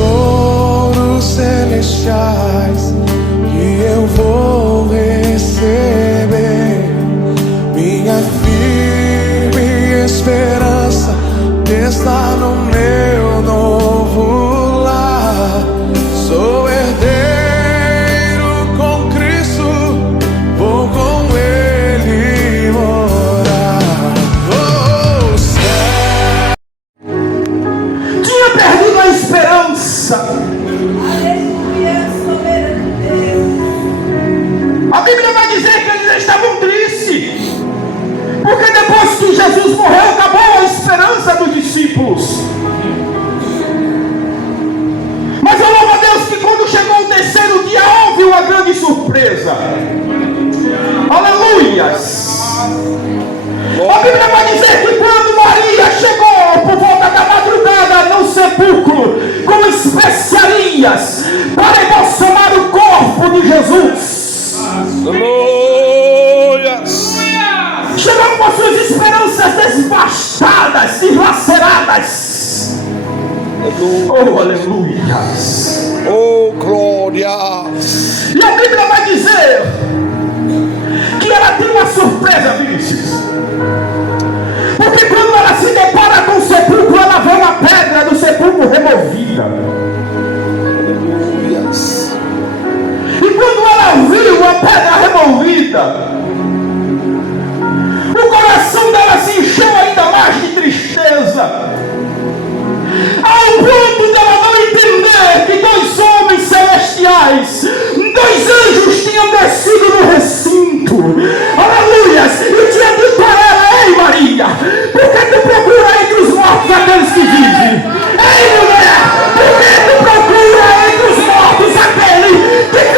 tesouros celestiais que eu vou receber. Minha firme esperança está no meu novo lar. Sou herdeiro com Cristo, vou com Ele morar. Oh, céu. Tinha perdido a esperança. Aleluia, soberano Deus. A Bíblia vai dizer que eles estavam tristes, porque depois que Jesus morreu, acabou a esperança dos discípulos. Mas eu louvo a Deus que quando chegou o terceiro dia, houve uma grande surpresa. Aleluias! A Bíblia vai dizer que quando Maria chegou por volta da madrugada no sepulcro com especiarias para embalsamar o corpo de Jesus, Aleluias. chegou com as suas esperanças devastadas, dilaceradas. Oh, aleluias! Oh, glória. E a Bíblia vai dizer que ela tem uma surpresa, Vinícius. Porque quando ela se depara com o sepulcro, ela vê uma pedra do sepulcro removida. Aleluias. E quando ela viu a pedra removida, o coração dela se encheu ainda mais de tristeza, ao ponto de ela não entender que dois homens celestiais, dois anjos tinham descido no recinto. Aleluias! E tinha dito a ela: ei Maria, por que tu procura entre os mortos aqueles que vivem? Ei mulher, por que tu procura entre os mortos aquele que vive?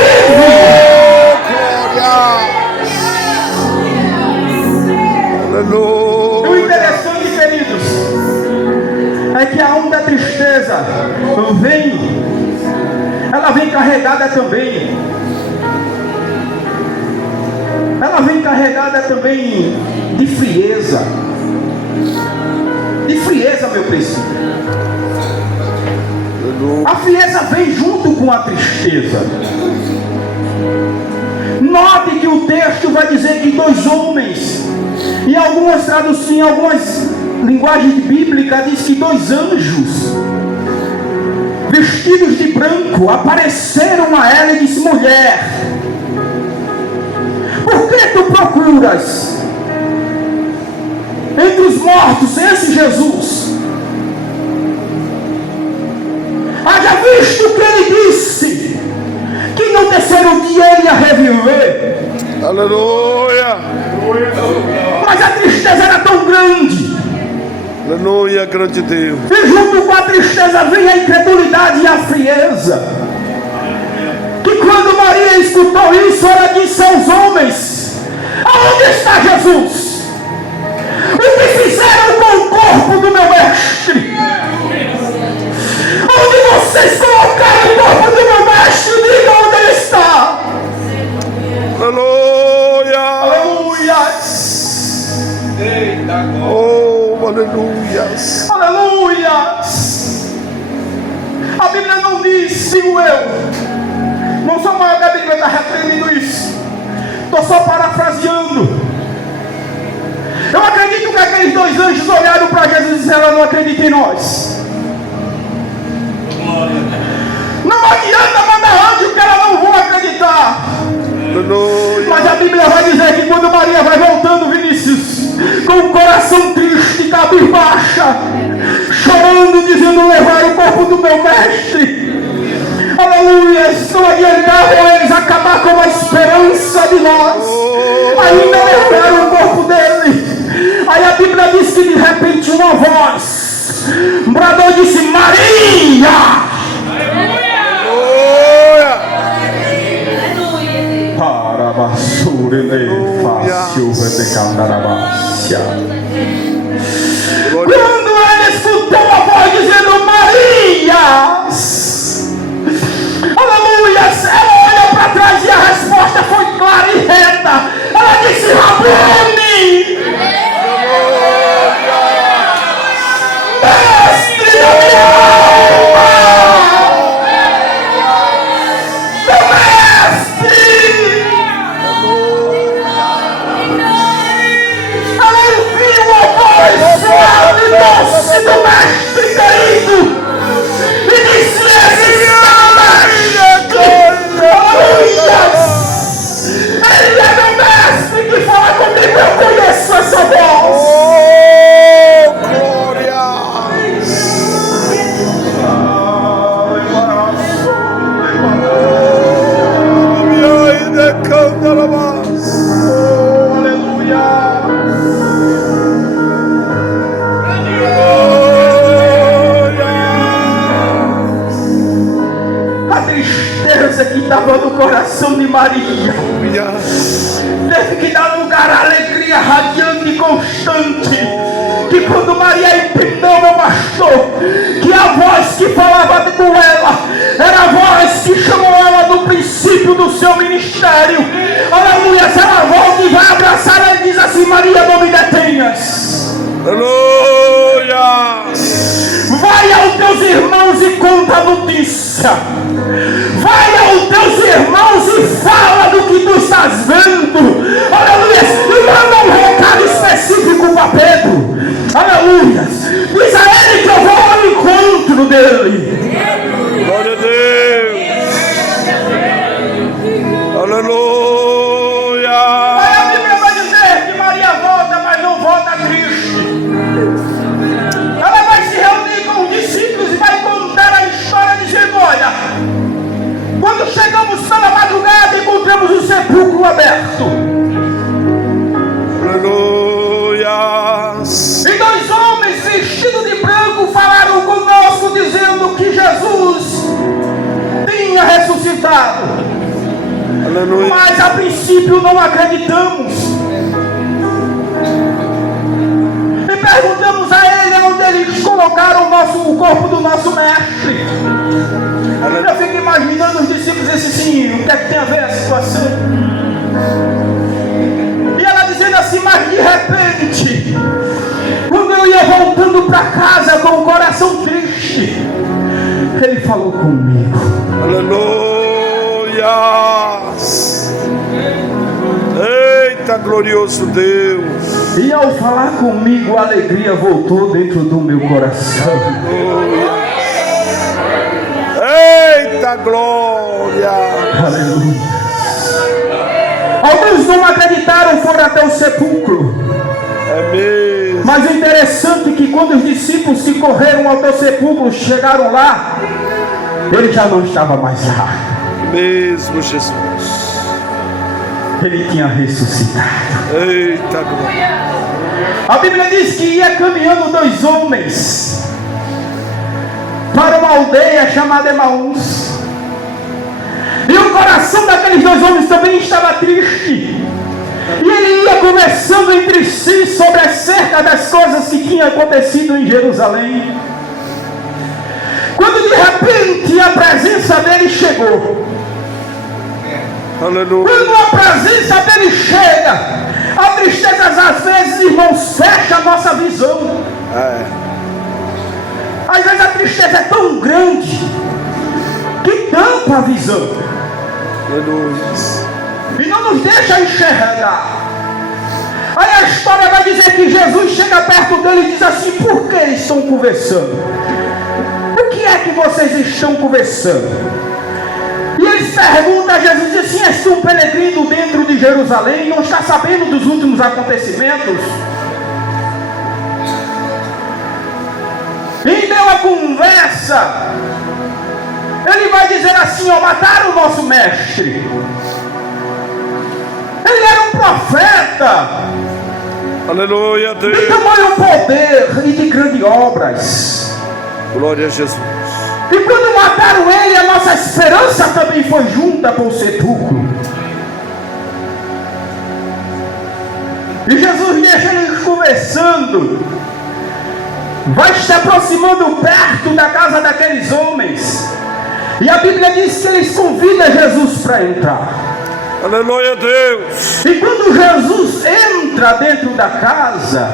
Aleluia. O interessante, queridos, é que a onda da tristeza ela vem carregada também. Ela vem carregada também de frieza. De frieza, meu príncipe. A frieza vem junto com a tristeza. Note que o texto vai dizer que dois homens, em algumas traduções, em algumas linguagens bíblicas, diz que dois anjos, vestidos de branco, apareceram a ela e disse: mulher, por que tu procuras entre os mortos esse Jesus? Haja visto que ele disse que no terceiro dia ele ia reviver. Aleluia. Mas a tristeza era tão grande. Aleluia, grande Deus. E junto com a tristeza vem a incredulidade e a frieza. Que quando Maria escutou isso, ela disse aos homens: aonde está Jesus? O que fizeram com o corpo do meu mestre? Onde vocês colocaram o corpo do meu mestre? Diga onde ele está. Aleluia. Aleluia. Oh, aleluias. Aleluia. A Bíblia não diz, digo eu. Não sou maior que a Bíblia está reprimindo isso. Estou só parafraseando. Eu acredito que aqueles dois anjos olharam para Jesus e disseram: ela não acredita em nós. Não adianta mandar anjo que ela não vão acreditar. Aleluia. Mas a Bíblia vai dizer que quando Maria vai voltando, Vinícius, com o coração triste, cabisbaixa, chorando, dizendo: levar o corpo do meu mestre. Aleluia. Não adiantava eles acabar com a esperança de nós, ainda levaram o corpo dele. Aí a Bíblia diz que de repente uma voz bradou e disse: Maria! Para basura fácil quando ele escutou a voz dizendo: Maria! Aleluia! Ela olha para trás e a resposta foi clara e reta. Ela disse: Rabone! Mestre da minha alma! tristeza que estava no coração de Maria teve que dar lugar à alegria radiante e constante. Que quando Maria entendeu, meu pastor, que a voz que falava com ela era a voz que chamou ela no princípio do seu ministério. Aleluia, ela volta e vai abraçar ela e diz assim: Maria, não me detenhas. Aleluia. Vai aos teus irmãos e conta a notícia. Vai aos teus irmãos e fala do que tu estás vendo. Aleluia. E manda um recado específico para Pedro. Aleluia. Diz a ele que eu vou ao encontro dele. Glória a Deus. Aleluia. Aí a Bíblia vai dizer que Maria volta, mas não volta triste. Ela vai se reunir com os discípulos e vai contar a história dizendo: olha, quando chegamos pela madrugada, encontramos o sepulcro aberto. Aleluia. E dois homens vestidos de branco falaram conosco, dizendo que Jesus tinha ressuscitado. Aleluia. Mas a princípio não acreditamos. E perguntamos a ele onde eles colocaram o corpo do nosso mestre. Eu fico imaginando os discípulos assim: o que é que tem a ver a situação? E ela dizendo assim: mas de repente, quando eu ia voltando para casa com o coração triste, ele falou comigo. Aleluia. Eita, glorioso Deus. E ao falar comigo, a alegria voltou dentro do meu coração. Eita, glória. Aleluia. Alguns não acreditaram, foram até o sepulcro. É mesmo. Mas o interessante é que quando os discípulos que correram ao teu sepulcro chegaram lá, ele já não estava mais lá. Mesmo Jesus. Ele tinha ressuscitado. Eita, glória. A Bíblia diz que ia caminhando dois homens para uma aldeia chamada Emaús. E o coração daqueles dois homens também estava triste. E ele ia conversando entre si sobre acerca das coisas que tinham acontecido em Jerusalém. Quando de repente a presença dele chegou. Aleluia. Quando a presença dele chega, a tristeza às vezes, irmãos, fecha a nossa visão. É. Às vezes a tristeza é tão grande que tampa a visão Aleluia. e não nos deixa enxergar. Aí a história vai dizer que Jesus chega perto dele e diz assim: por que estão conversando? O que é que vocês estão conversando? E eles perguntam a Jesus, diz assim: és tu um peregrino dentro de Jerusalém, não está sabendo dos últimos acontecimentos? E deu a conversa, ele vai dizer assim: ó, mataram o nosso mestre. Ele era um profeta. Aleluia, De Deus. tamanho poder e de grandes obras. Glória a Jesus. E quando mataram ele, a nossa esperança também foi junta com o sepulcro. E Jesus deixa eles conversando. Vai se aproximando perto da casa daqueles homens. E a Bíblia diz que eles convidam Jesus para entrar. Aleluia, Deus. E quando Jesus entra dentro da casa,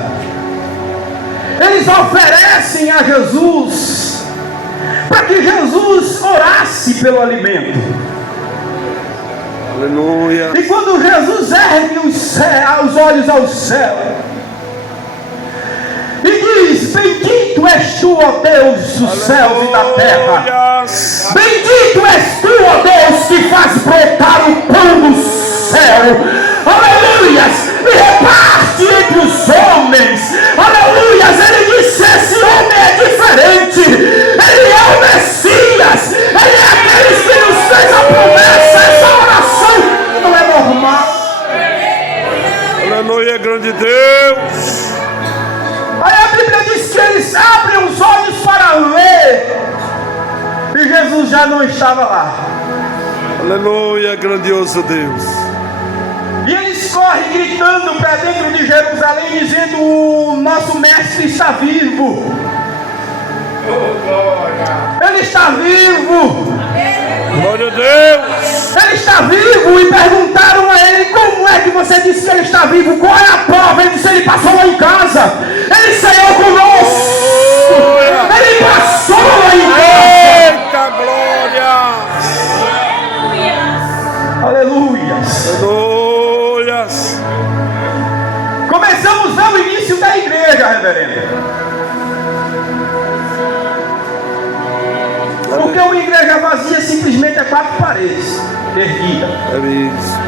eles oferecem a Jesus para que Jesus orasse pelo alimento. Aleluia. E quando Jesus ergue os olhos ao céu e diz: bendito és tu, ó Deus dos céus e da terra. Bendito és tu, ó Deus, que faz brotar o pão do céu. Aleluias. E reparte entre os homens. Aleluias. Ele disse: esse homem é diferente. Ele é o Messias. Ele é aquele que nos fez a promessa. Essa oração não é normal. Aleluia, grande Deus. Aí a Bíblia diz que eles abrem os olhos para ver. E Jesus já não estava lá. Aleluia, grandioso Deus. E eles correm gritando para dentro de Jerusalém, dizendo: o nosso mestre está vivo. Ele está vivo. Glória a Deus. Ele está vivo. E perguntaram a ele: como é que você disse que ele está vivo? Qual é a prova? Ele disse: ele passou lá em casa. Ele saiu conosco. Ele passou lá em casa. Eita glória. Aleluias. Aleluias. Começamos no início da igreja, reverendo. Porque uma igreja vazia simplesmente é 4 paredes erguidas. É isso.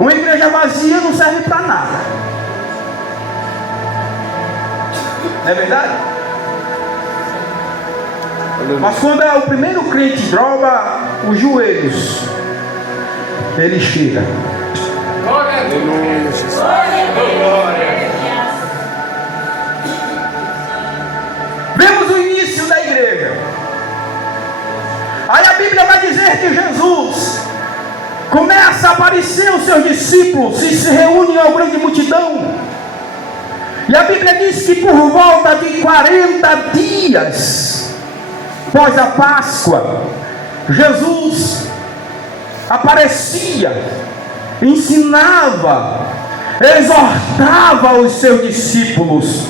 Uma igreja vazia não serve para nada. Não é verdade? Aleluia. Mas quando é o primeiro crente dobra os joelhos, ele chega. Aleluia, Jesus. Vemos o início da igreja. Aí a Bíblia vai dizer que Jesus começa a aparecer aos seus discípulos e se reúne uma grande multidão. E a Bíblia diz que por volta de 40 dias após a Páscoa, Jesus aparecia, ensinava, exortava os seus discípulos.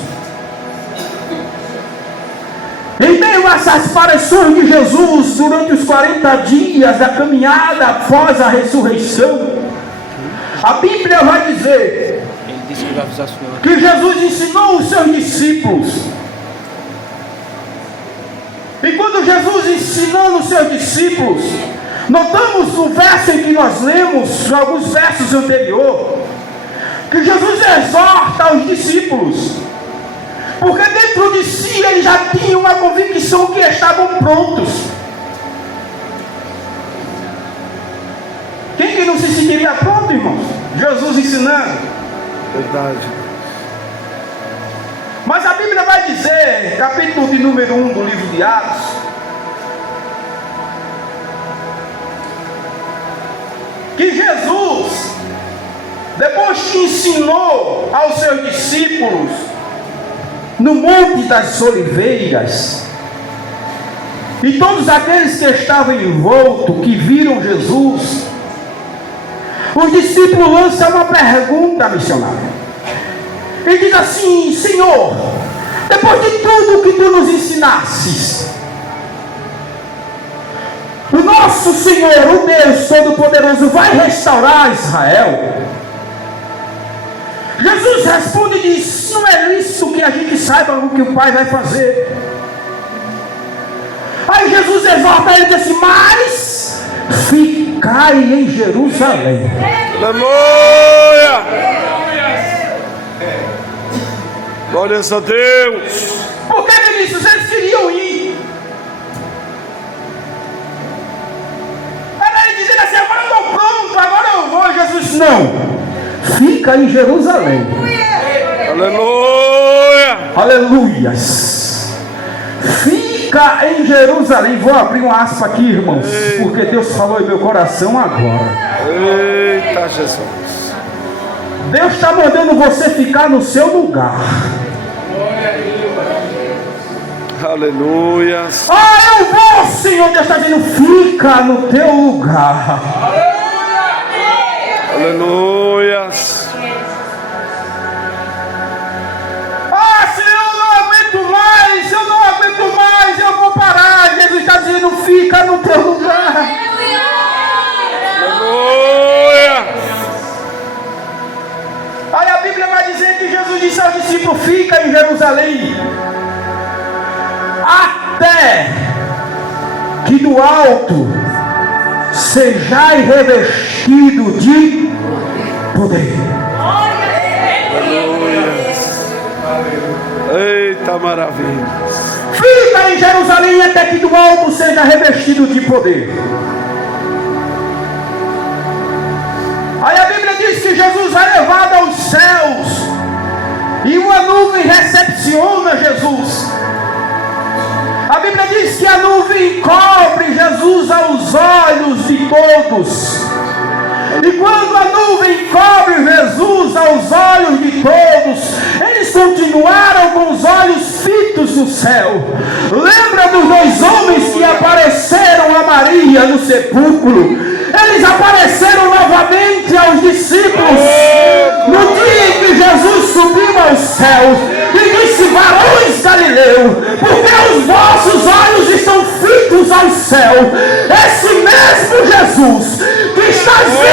Em meio a essas aparições de Jesus durante os 40 dias da caminhada após a ressurreição, a Bíblia vai dizer que Jesus ensinou os seus discípulos. E quando Jesus ensinando os seus discípulos, notamos no verso em que nós lemos, alguns versos anteriores, que Jesus exorta os discípulos, porque dentro de si eles já tinham uma convicção que estavam prontos. Quem que não se sentiria pronto, irmãos? Jesus ensinando. Verdade. Mas a Bíblia vai dizer, capítulo de número 1 do livro de Atos, que Jesus, depois que ensinou aos seus discípulos no Monte das Oliveiras, e todos aqueles que estavam envoltos, que viram Jesus, os discípulos lançam uma pergunta missionária. Ele diz assim: Senhor, depois de tudo que tu nos ensinasses, o nosso Senhor, o Deus Todo-Poderoso, vai restaurar Israel? Jesus responde e diz: não é isso que a gente saiba o que o Pai vai fazer. Aí Jesus exorta ele e diz assim: mas ficai em Jerusalém. Aleluia. Glórias a Deus. Porque ministros, eles queriam ir. Era ele dizendo assim: agora eu estou pronto, agora eu vou. Jesus: não, fica em Jerusalém. Aleluia. Aleluias. Fica em Jerusalém. Vou abrir uma aspa aqui, irmãos, porque Deus falou em meu coração agora. Eita Jesus. Deus está mandando você ficar no seu lugar. Aleluia. Ah, eu vou, Senhor. Deus está dizendo: fica no teu lugar. Aleluia. Ah, Senhor, eu não aguento mais. Eu não aguento mais. Eu vou parar. Jesus está dizendo: fica no teu lugar. Aleluia. Aí a Bíblia vai dizer que Jesus disse aos discípulos: fica em Jerusalém, até que do alto sejais revestido de poder. Eita maravilha. Fica em Jerusalém até que do alto seja revestido de poder. Aí a Bíblia diz que Jesus é levado aos céus e uma nuvem recepciona Jesus. A Bíblia diz que a nuvem cobre Jesus aos olhos de todos. E quando a nuvem cobre Jesus aos olhos de todos, eles continuaram com os olhos fitos no céu. Lembra dos dois homens que apareceram a Maria no sepulcro? Eles apareceram novamente aos discípulos no dia em que Jesus subiu aos céus e disse: varões Galileu, porque os vossos olhos estão fitos ao céu. Esse mesmo Jesus que está vindo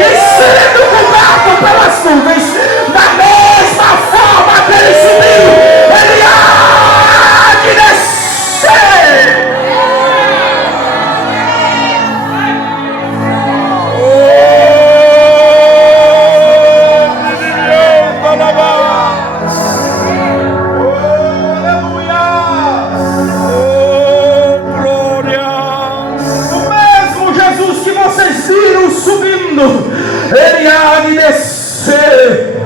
e sendo coberto pelas nuvens, da mesma forma que ele subiu, ele há de descer. Ele há de descer.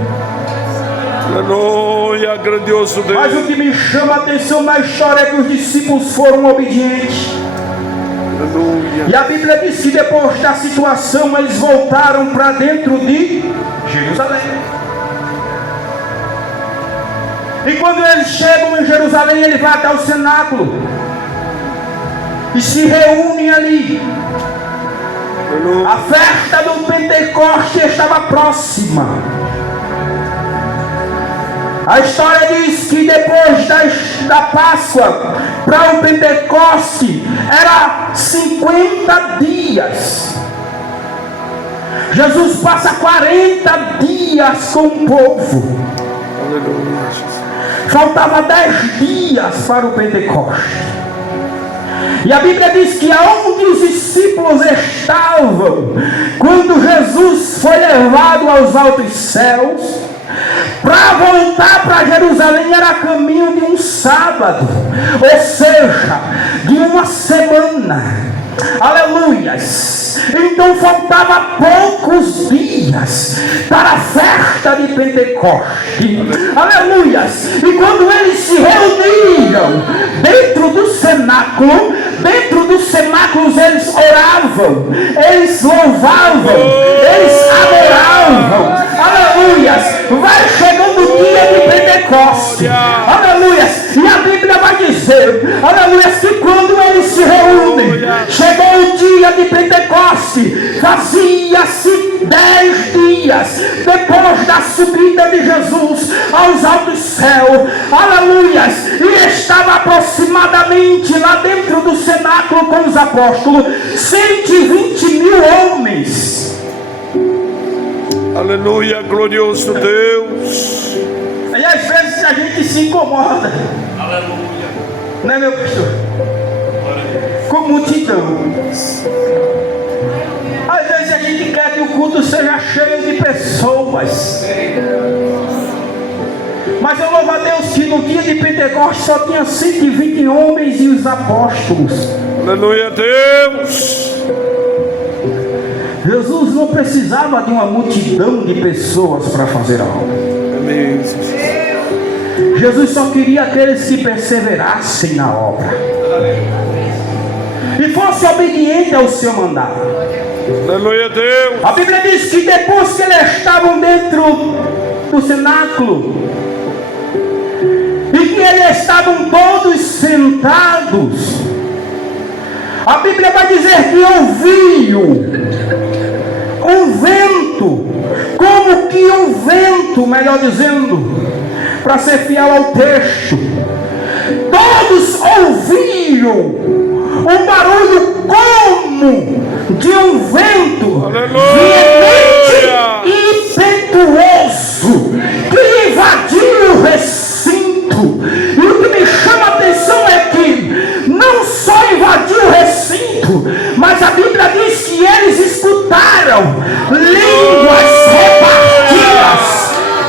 Aleluia, grandioso Deus. Mas o que me chama a atenção na história é que os discípulos foram obedientes. Aleluia. E a Bíblia diz que depois da situação eles voltaram para dentro de Jerusalém. E quando eles chegam em Jerusalém, ele vai até o cenáculo e se reúnem ali. A festa do Pentecoste estava próxima. A história diz que depois da Páscoa para o Pentecoste era 50 dias. Jesus passa 40 dias com o povo. Aleluia, Jesus. Faltava 10 dias para o Pentecoste. E a Bíblia diz que aonde os discípulos estavam, quando Jesus foi levado aos altos céus, para voltar para Jerusalém era caminho de um sábado, ou seja, de uma semana. Aleluias. Então faltava poucos dias para a festa de Pentecoste. Aleluias. E quando eles se reuniam dentro do cenáculo, eles oravam, eles louvavam, eles adoravam. Aleluias. Vai chegando o dia de Pentecoste. Aleluias. E a Bíblia vai dizer, aleluias, que quando eles se reúnem, chegou o dia de Pentecoste, fazia-se 10 dias depois da subida de Jesus aos altos céus. Aleluias. E estava aproximadamente lá dentro do cenáculo com os apóstolos 120 mil homens. Aleluia, glorioso Deus. E às vezes a gente se incomoda. Aleluia. Não é, meu pastor? Com multidão. Às vezes a gente quer que o culto seja cheio de pessoas. Mas eu louvo a Deus que no dia de Pentecostes só tinha 120 homens e os apóstolos. Aleluia, Deus. Jesus não precisava de uma multidão de pessoas para fazer a obra. Amém, Jesus. Jesus só queria aqueles que perseverassem na obra e fosse obediente ao seu mandato. Aleluia, Deus. A Bíblia diz que depois que eles estavam dentro do cenáculo e que eles estavam todos sentados, a Bíblia vai dizer que ouviu um vento, como que um vento, melhor dizendo, para ser fiel ao texto, todos ouviram um barulho como de um vento veemente e impetuoso que invadiu o recinto. E o que me chama a atenção é que não só invadiu o recinto, mas a Bíblia diz que eles escutaram línguas repartidas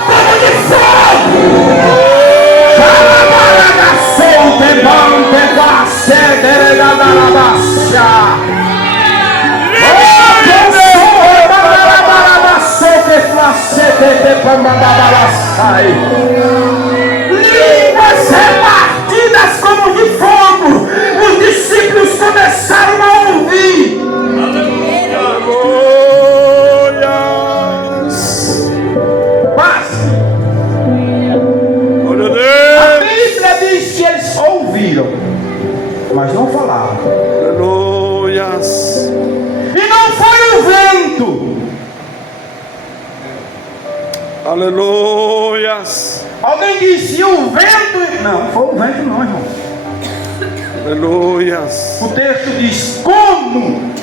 como de fogo. Línguas repartidas como falar. Aleluias. E não foi o vento. Aleluias. Alguém disse, o vento... Não, foi o vento não, irmão. Aleluias. O texto diz, como?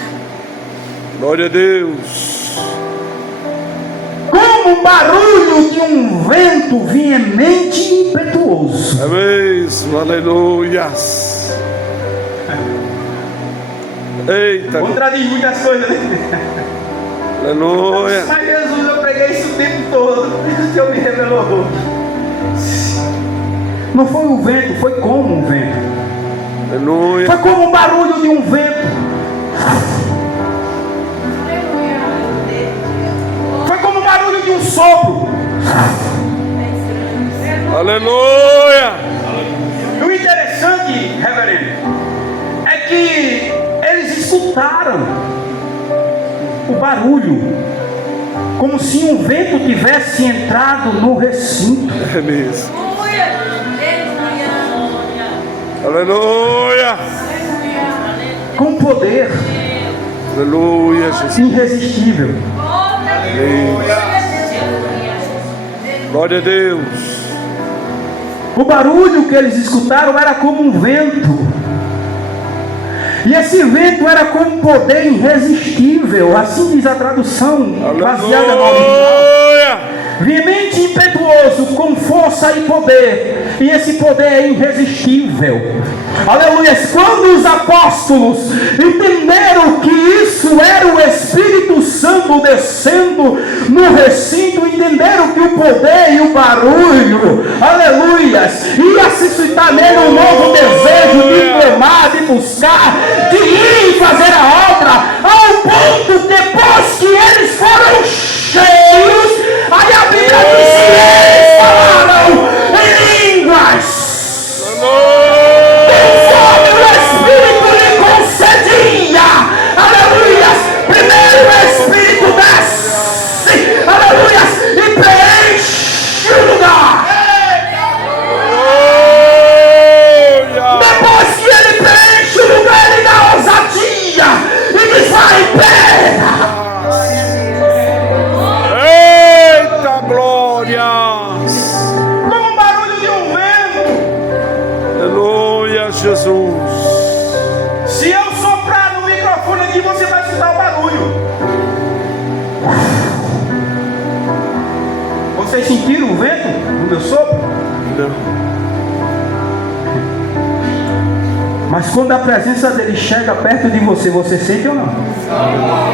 Glória a Deus. Como um barulho de um vento veemente e impetuoso. É mesmo. Aleluias. Eita. Contradiz muitas coisas. Aleluia. Mas Jesus, eu preguei isso o tempo todo. O Senhor me revelou. Não foi o vento, foi como um vento. Aleluia. Foi como um barulho de um vento. Foi como um barulho de um sopro. Aleluia. E o interessante, reverendo, é que eles escutaram o barulho, como se um vento tivesse entrado no recinto. É mesmo. Aleluia. Com poder Aleluia, Jesus. irresistível. Glória a Deus. O barulho que eles escutaram era como um vento. E esse vento era com um poder irresistível. Assim diz a tradução baseada no original. Aleluia. Veemente e impetuoso, com força e poder. E esse poder é irresistível. Aleluia. Quando os apóstolos entenderam que isso era o Espírito Santo descendo no recinto, entenderam que o poder e o barulho, aleluia, ia suscitar nele um novo desejo de clamar, de buscar, de ir e fazer a obra, ao ponto depois que eles foram cheios, aí a Bíblia diz que eles falaram em línguas. Conforme o Espírito lhe concedia. Aleluia. Primeiro o Espírito desce. Aleluia. E preenche o lugar. Depois que ele preenche o lugar, ele dá ousadia. E diz, vai em pé. Eita glória. Como o barulho de um vento. Aleluia, Jesus. Se eu soprar no microfone aqui, você vai escutar o barulho. Vocês sentiram o vento no meu sopro? Não. Mas quando a presença dele chega perto de você, você sente ou não? Aleluia.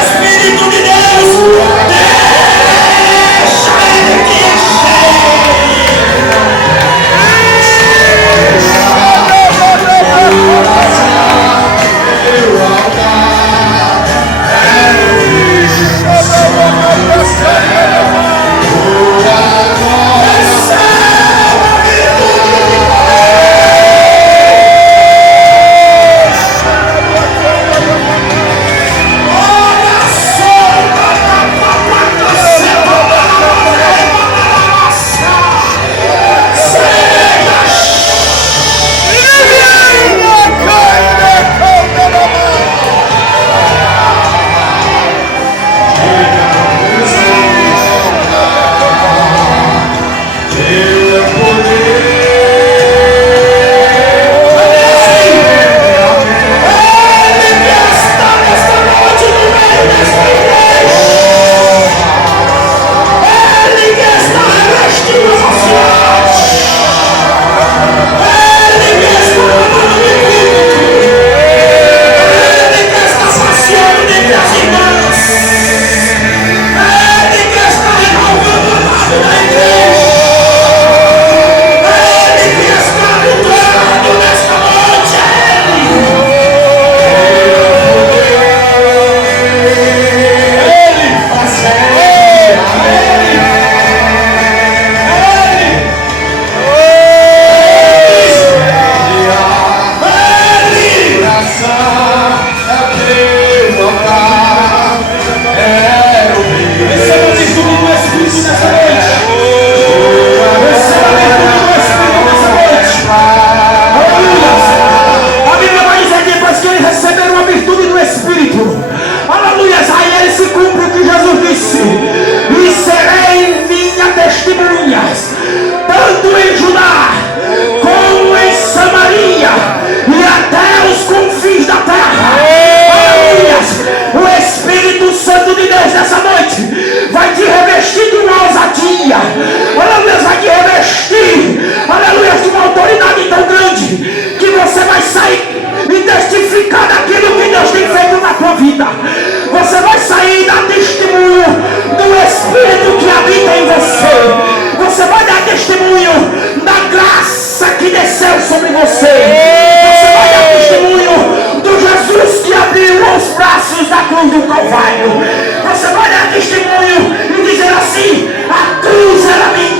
Espírito de Deus, deixa ele te encher. cruz do Calvário. Você vai dar testemunho e dizer assim: a cruz era mentira.